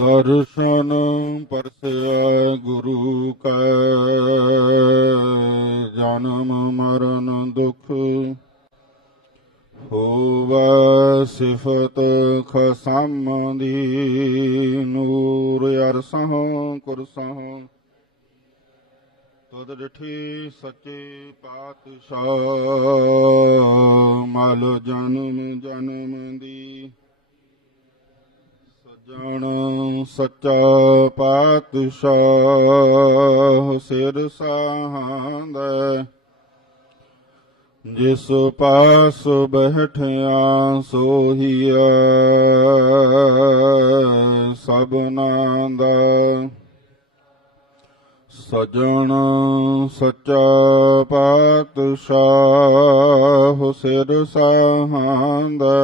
ਦਰਸ਼ਨ ਪਰਸਿਆ ਗੁਰੂ ਕੈ, ਜਨਮ ਮਰਨ ਦੁਖ ਹੋਵੈ ਸਿਫਤ ਖਸਮ ਦੀ ਨੂਰ ਅਰਸਹ ਕੁਰਸਹ ਤਦ ਡਠੀ ਸੱਚੇ ਪਾਤਸ਼ਾਹ, ਮਲ ਜਨਮ ਜਨਮ ਦੀ ਸਜਣ ਸੱਚਾ ਪਾਤਸ਼ਾਹ, ਸਿਰ ਸਾਹਾਂਦਾ। ਜਿਸ ਪਾਸ ਬੈਠਿਆ ਸੋਹੀਆ ਸਭਨਾ ਦਾ ਸਜਣ ਸੱਚਾ ਪਾਤਸ਼ਾਹ, ਸਿਰ ਸਾਹਾਂਦਾ।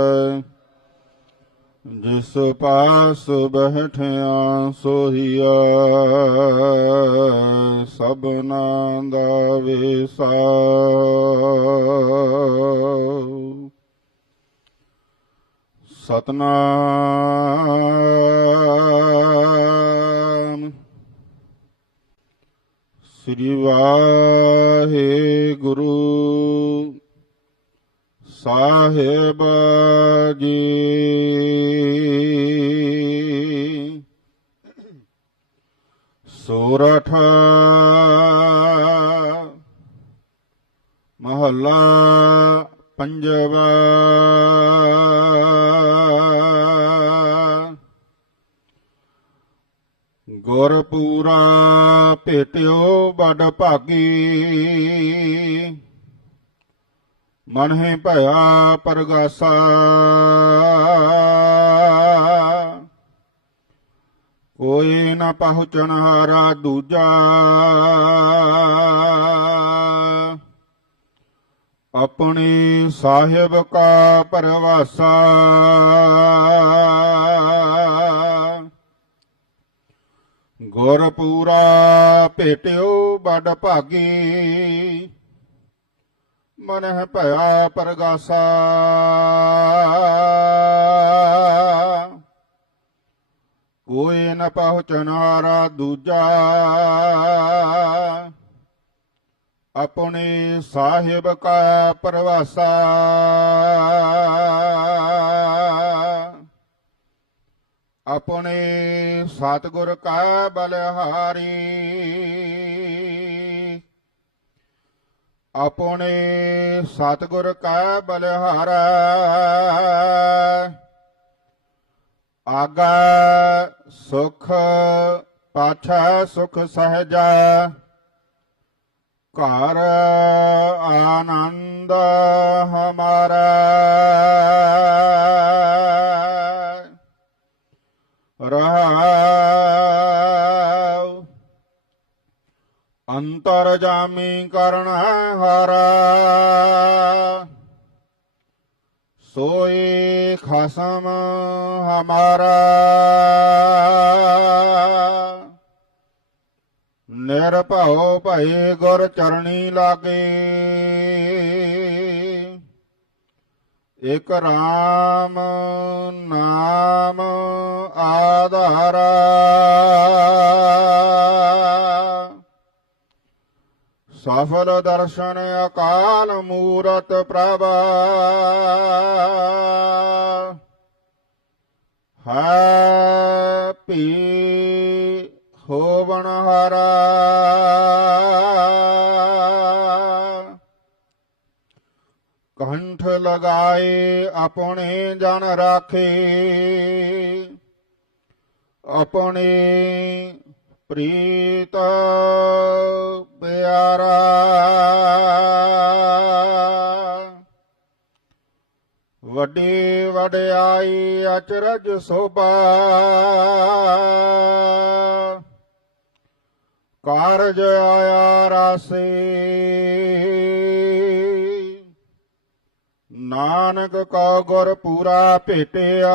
ਜਿਸ ਪਾਸ ਬੈਠਿਆ ਸੋਹੀਆ ਸਭਨਾ ਦਾ ਵਿਸਾ ਸਤਨਾਮ। ਸ੍ਰੀ ਵਾਹਿਗੁਰੂ। ਸਾਹਿਬ ਜੀ ਸੋਰਠ ਮਹੱਲਾ ਪੰਜਵਾ। ਗੁਰਪੂਰਾ ਭੇਟਿਓ ਬੜ ਭਾਗੀ। ਮਨ ਹੈ ਭਇਆ ਪਰਗਾਸਾ। ਕੋਈ ਨਾ ਪਹੁੰਚਣ ਹਾਰਾ ਦੂਜਾ। ਆਪਣੀ ਸਾਹਿਬ ਕਾ ਪਰਵਾਸਾ। ਗੁਰਪੂਰਾ ਭੇਟਿਓ ਬੜ ਭਾਗੀ। ਮਨ ਹੈ ਭਇਆ ਪਰਗਾਸਾ। ਕੋਈ ਨ ਪਹੁੰਚਨਾਰਾ ਦੂਜਾ। ਆਪਣੇ ਸਾਹਿਬ ਕਾ ਪਰਵਾਸਾ। ਆਪਣੇ ਸਤਿਗੁਰ ਕਾ ਬਲਹਾਰੀ। ਆਪਣੇ ਸਤਿਗੁਰ ਕਾ ਬਲਹਾਰਾ। ਆਗਾ ਸੁਖ ਪਾਛਾ ਸੁਖ ਸਹਜਾ। ਘਰ ਆਨੰਦ ਹਮਾਰਾ। ਰਹਾਉ ਅੰਤਰ ਜਾਮੀ ਕਰਣ ਹਾਰਾ। ਸੋਈ ਖਸਮ ਹਮਾਰਾ। ਨਿਰਭਉ ਭਈ ਗੁਰ ਚਰਣੀ ਲਾਗੇ। ਇਕ ਰਾਮ ਨਾਮ ਆਧਾਰਾ। ਸਫਲ ਦਰਸ਼ਨ ਅਕਾਲ ਮੂਰਤ ਪ੍ਰਭ। ਹੈ ਪੀ ਹੋਵਣ ਹਾਰਾ। ਕੰਠ ਲਗਾਏ ਆਪਣੇ ਜਨ ਰਾਖੇ। ਆਪਣੇ ਪ੍ਰੀਤ ਪਿਆਰਾ। ਵੱਡੀ ਵਡਿਆਈ ਅਚਰਜ ਸੋਭਾ। ਕਾਰਜ ਆਇਆ ਰਾਸੇ। ਨਾਨਕ ਕਾ ਗੁਰ ਪੂਰਾ ਭੇਟਿਆ।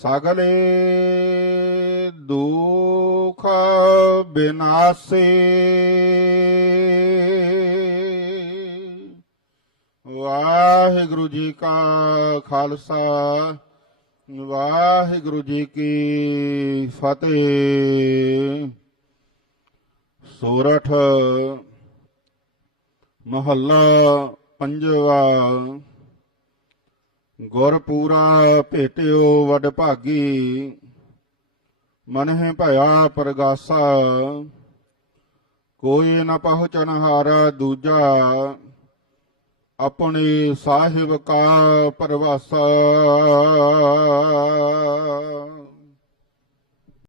ਸਗਲੇ ਦੁਖ ਬਿਨਾਸੇ। ਵਾਹਿਗੁਰੂ ਜੀ ਕਾ ਖਾਲਸਾ ਵਾਹਿਗੁਰੂ ਜੀ ਕੀ ਫਤਿਹ। ਸੋਰਠ ਮਹੱਲਾ ਪੰਜਵਾ ਗੁਰਪੂਰਾ ਭੇਟਿਓ ਵਡ ਭਾਗੀ, ਮਨਹਿ ਭਇਆ ਪ੍ਰਗਾਸਾ, ਕੋਈ ਨ ਪਹੁੰਚਨ ਹਾਰਾ ਦੂਜਾ, ਆਪਣੇ ਸਾਹਿਬ ਕਾ ਪਰਵਾਸਾ।